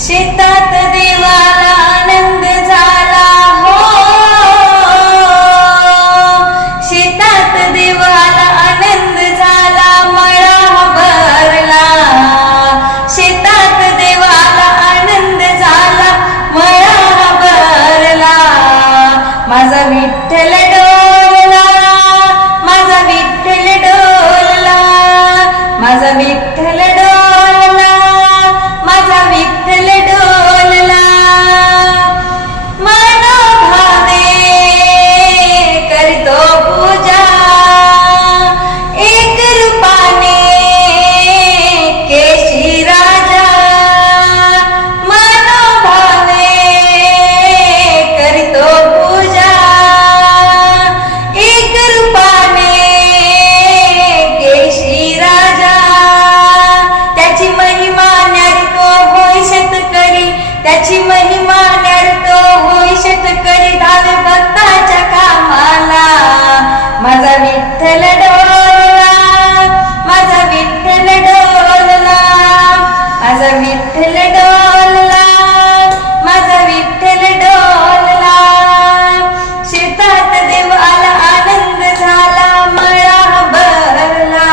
शेतात देवाला आनंद झाला हो, शेतात देवाला आनंद झाला, मळा भरला. शेतात देवाला आनंद झाला, मळा भरला. माझा विठ्ठल डोलला, माझा विठ्ठल डोलला, माझा विठ्ठल डोलला, माझा विठ्ठल डोलला. मनोभावे करतो पूजा, एक रूपाने केशी राजा. मनोभावे करतो पूजा, एक रूपाने केशी राजा. त्याची महिमा न्यारतो होय शेतकरी, त्याची महिमा न्यारतो होय शेतकरी, धावे भक्ताच्या कामाला. माझा विठ्ठल डोलला, माझा विठ्ठल डोलला, माझा विठ्ठल डोलला, माझा विठ्ठल डोलला. शेतात देवाला आनंद झाला, मळा भरला.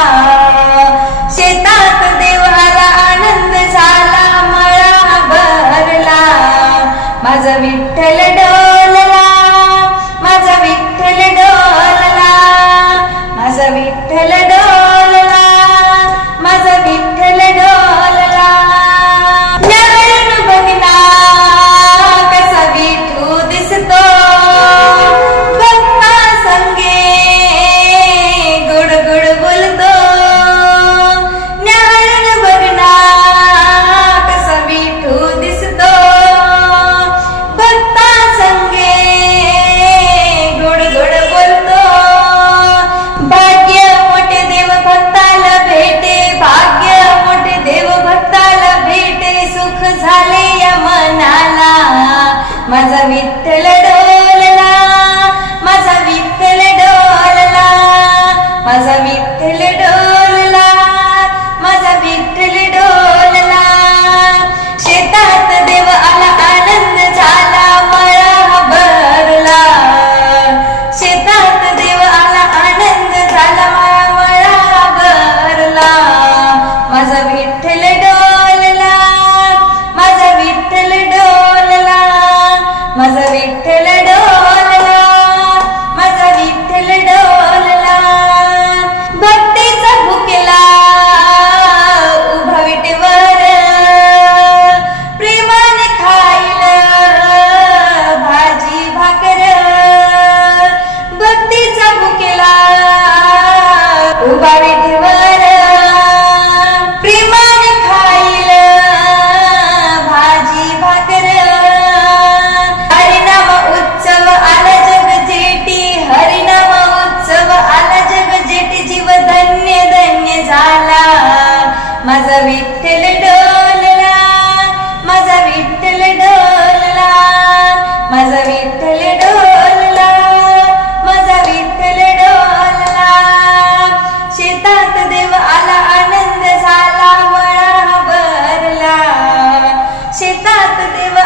शेतात देवाला आनंद झाला, मळा भरला. माझा विठ्ठल डोलला, माझा विठ्ठल डोलला, माझा विठ्ठल डोलला, माझा विठ्ठल डोलला. न्याहाळून बघना कसा विठू दिसतो, भक्ता संगे गोड गोड बोलतो. न्याहाळून बघना कसा विठू दिसतो, भक्ता संगे गोड गोड बोलतो. भाग्य मोठे देव भक्ताला भेटे, भाग्य मोठे देव भक्ताला भेटे, सुख झाले या मनाला. माझा विठ्ठल डोलला, माझा विठ्ठल डोलला, माझा विठ्ठल डोलला, माझा विठ्ठल डोलला. शेतात देव आला आनंद झाला, मळा भरला. शेतात देव आला आनंद झाला, मळा भरला. माझा विठ्ठल डोलला, माझा विठ्ठल डोलला, माझा विठ्ठल डोलला, माझा विठ्ठल डोलला. भक्तीचा भुकेला उभा विटेवर, प्रेमाने खाईल भाजी भाकर. भक्तीचा भुकेला उभा विटेवर, प्रेमाने खाईल भाजी भाकर. हरिनाम उत्सव आला जग जेटी, हरिनाम उत्सव आला जग जेटी, जीव धन्य धन्य झाला. माझा विठ्ठल डोलला, माझा विठ्ठल डोलला, माझा विठ्ठल डोलला, माझा विठ्ठल डोलला. शेतात देव आला आनंद झाला, मळा भरला. शेतात देव